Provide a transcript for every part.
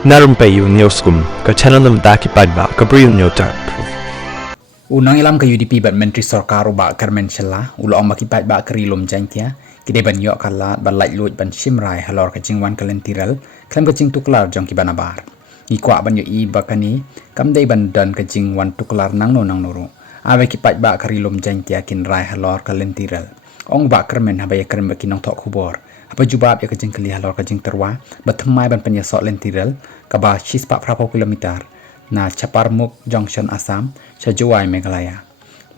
Narum payu nioskum ka channel nam daki padba ka briu nyotar. Unang ilam ka UDP bat menteri sarkar ba Carmen Shella ulo ang makipat ba kari lom jangkia kide ban yok kala ban light load ban shimrai halor ka jingwan kalentiral klem ka jing tuklar jong ki banabar ikwa ban yo I bakani kamdei ban dan ka jingwan tuklar nang no ave kipat ba kari lom jangkia kin rai halor kalentiral ong ba Carmen habaya Carmen kinong tok kubor apa jubab ya ka jing kali halor ka jing terwa batmai ban panya sok lentiral ka ba 4 kilometer na Chaparmuk Junction Assam Sajuai Meghalaya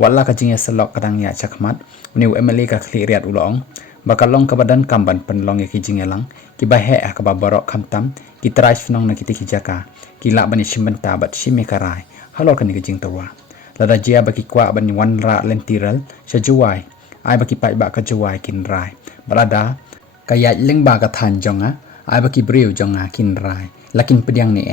wala ka jingya selok kadang ya chakmat uniu MLA ka khli riat ulong bakalong ka badan kamban penlong ya ki jingelang ki bahe ka babarok kamtam ki trai fnong na kiti kijaka ki la bani shimbenta bat shime karai halor ka ni jing terwa lada jia baki kwa bani wanra lentiral Sajuai ai baki pai ba ka juai kin rai balada kaya leng ba ka than jonga ai baki briu jonga kin rai lakin pediang ni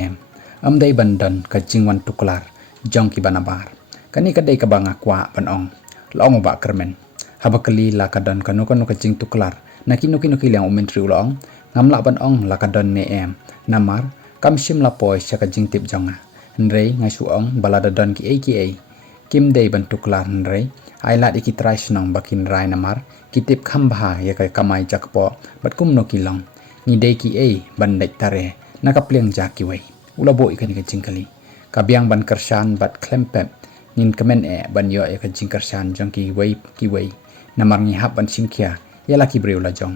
amdai bandan ka jingwan tuklar jong ki banabar kani kadai ka banga kwa panong long ba Carmen habakali la kadan kanu ka jing tuklar nakino liang umentri ulong ngamla panong la kadan ne namar kamshim la poi sa ka jing tip jonga nrei ngasuong balada don ki aka kim dei ban tuklar nrei ai la iki trai snong bakin rai namar kitip khambha ya ka kamai jakpo bat kumno kilong ni dei ki ban dek tare nakapliang jakiwei ulabo ikan ka jingkali kabiang ban kersan bat klempep nin kemen ban yo ka jing kersan jong ki wei namar ni hap ban singkia ya laki breu la jong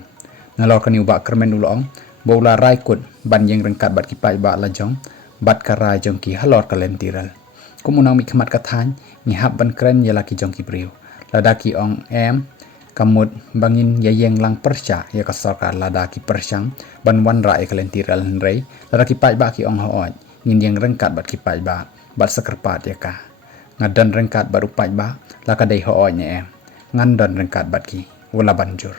nalor kan uba Carmen ulong bola rai kut ban yang rengkat bat ki pai ba la jong bat karai jong ki halor kalentiral kumunang mi khamat kathan ni hap ban kren ya laki jong ki breu ladaki ong kamut bangin yayeng lang persya ya ka sarkar lada ki persyang ban wan ra ya kalentiral nrei lada ki pai ba ki ong hooj ngin yang rengkat bat ki pai ba bat sakerpat ya ka ngadan rengkat baru pai ba la ka dei hooj ne ngandan rengkat bat ki wala banjur